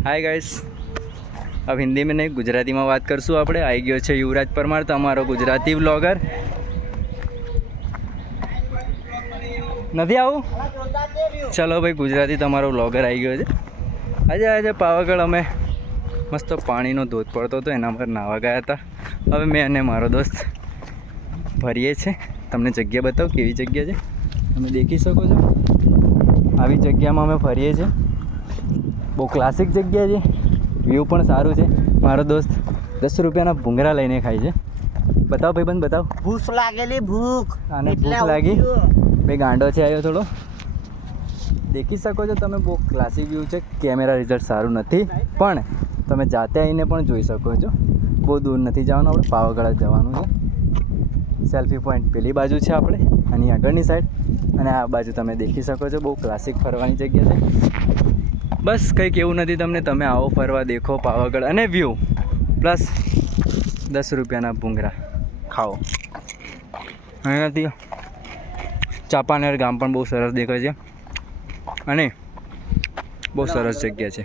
Hi guys, अब हिंदी में नहीं गुजराती में बात करशू આપણે। આવી ગયો છે યુવરાજ પરમાર, તમારો ગુજરાતી વ્લોગર। નથી આવું? ચલો ભાઈ, ગુજરાતી તમારો વ્લોગર આવી ગયો છે। આજે પાવાગઢ અમે મસ્ત પાણીનો ધોધ પડતો હતો, એના પર નાહવા ગયા હતા। હવે મેં અને મારો દોસ્ત ફરીએ છે। તમને જગ્યા બતાવું કેવી જગ્યા છે, તમે દેખી શકો છો। આવી જગ્યામાં અમે ફરીએ છીએ, બહુ ક્લાસિક જગ્યા છે, વ્યૂ પણ સારું છે। મારો દોસ્ત 10 રૂપિયાના ભૂંગરા લઈને ખાય છે। બતાવો ભાઈબંધ, બતાવો। ભૂખ લાગેલી, ભૂખ આને ભૂખ લાગી ભાઈ, ગાંડો છે આવ્યો થોડો। દેખી શકો છો તમે, બહુ ક્લાસિક વ્યૂ છે। કેમેરા રિઝલ્ટ સારું નથી, પણ તમે જાતે આવીને પણ જોઈ શકો છો। બહુ દૂર નથી જવાનું, આપણે પાવાગઢ જ જવાનું છે। સેલ્ફી પોઈન્ટ પેલી બાજુ છે આપણે, આની આગળની સાઈડ, અને આ બાજુ તમે દેખી શકો છો, બહુ ક્લાસિક ફરવાની જગ્યા છે। બસ કંઈક એવું નથી તમને, તમે આવો ફરવા, દેખો પાવાગઢ અને વ્યૂ, પ્લસ 10 રૂપિયાના ભૂંગરા ખાઓ। અહીંયાથી ચાંપાનેર ગામ પણ બહુ સરસ દેખાય છે, અને બહુ સરસ જગ્યા છે।